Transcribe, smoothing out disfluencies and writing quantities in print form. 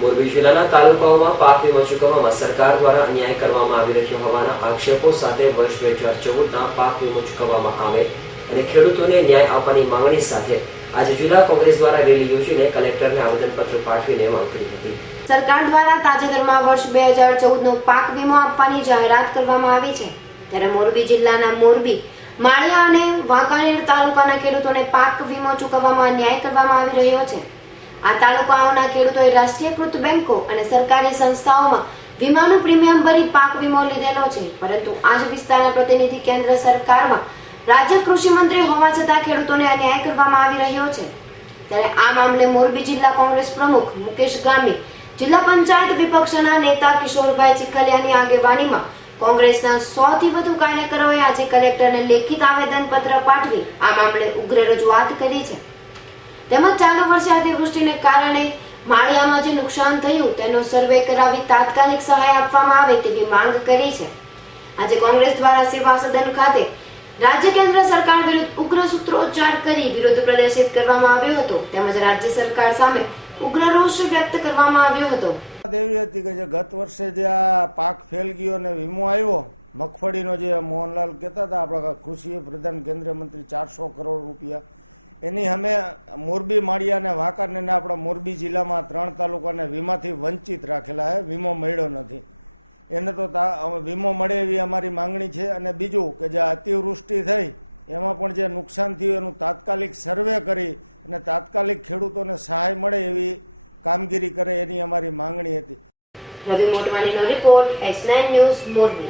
મોરબી જિલ્લાના તાલુકાઓમાં પાક વીમો ચૂકવવામાં સરકાર દ્વારા અન્યાય કરવામાં આવી રહ્યો હોવાના આક્ષેપો સાથે વર્ષ 2014ના પાક વીમો ચૂકવવામાં આવે અને ખેડૂતોને ન્યાય આપવાની માંગણી સાથે આજે જિલ્લા કોંગ્રેસ દ્વારા રેલી યોજીને કલેક્ટરને આવેદનપત્ર પાઠવીને માંગ કરી હતી. સરકાર દ્વારા તાજેતરમાં વર્ષ 2014નો પાક વીમો આપવાની જાહેરાત કરવામાં આવી છે. ત્યારે મોરબી જિલ્લાના મોરબી, માળિયા અને વાંકાનેર તાલુકાના ખેડૂતોને પાક વીમો ચૂકવવામાં અન્યાય કરવામાં આવી રહ્યો છે. આ તાલુકાઓના ખેડૂતોએ રાષ્ટ્રીયકૃત બેંકો અને સરકારી સંસ્થાઓમાં વીમાનું પ્રીમિયમ ભરી પાક વીમો લીધેલો છે, પરંતુ આ જ વિસ્તારના પ્રતિનિધિ કેન્દ્ર સરકારમાં રાજ્ય કૃષિ મંત્રી હોવા છતાં ખેડૂતોને અન્યાય કરવામાં આવી રહ્યો છે. ત્યારે આ મામલે મોરબી જિલ્લા કોંગ્રેસ પ્રમુખ મુકેશ ગામી, જિલ્લા પંચાયત વિપક્ષના નેતા કિશોરભાઈ ચીખલિયાની આગેવાનીમાં કોંગ્રેસના 100 થી વધુ કાર્યકરોએ આજે કલેક્ટરને લેખિત આવેદનપત્ર પાઠવી આ મામલે ઉગ્ર રજૂઆત કરી છે. તેમજ ચાલુ વર્ષે અતિવૃષ્ટિને કારણે માળિયામાં જે નુકસાન થયું તેનો સર્વે કરાવી તાત્કાલિક સહાય આપવામાં આવે તેવી માંગ કરી છે. આજે કોંગ્રેસ દ્વારા સેવા સદન ખાતે રાજ્ય કેન્દ્ર સરકાર વિરુદ્ધ ઉગ્ર સૂત્રોચ્ચાર કરી વિરોધ પ્રદર્શિત કરવામાં આવ્યો હતો. તેમજ રાજ્ય સરકાર સામે ઉગ્ર રોષ વ્યક્ત કરવામાં આવ્યો હતો. એવી હતી કે જે ગત વર્ષે જે આ પાક ફેલ ગયો અને વીમો આવ્યો મગફળીનો, જે મોહનલાલ કહેતા હતા આપણા કૃષિ પ્રધાન કેન્દ્રીય મંત્રી, 400 કરોડ રૂપિયા, એની અમે મોરબી, માળિયા અને વાંકાનેરના આપણા મોરબી જિલ્લામાં 3 તાલુકાને વીમાથી વંચિત રાખેલા છે. વીમો મળ્યો નથી. એને તો વીમો મળે એવી અમારી માંગણી છે. અને બીજું કે જે અતિવૃષ્ટિ થઈ એમાં પણ જે નુકસાન થયું એનું તાત્કાલિક સર્વે કરી અને તાત્કાલિક ખેડૂતોને સહાય મળે એવી કામગીરી કરે એની અમારી માંગણી હતી. રવિ મોટવાણીનો રિપોર્ટ, S9 ન્યૂઝ, મોરબી.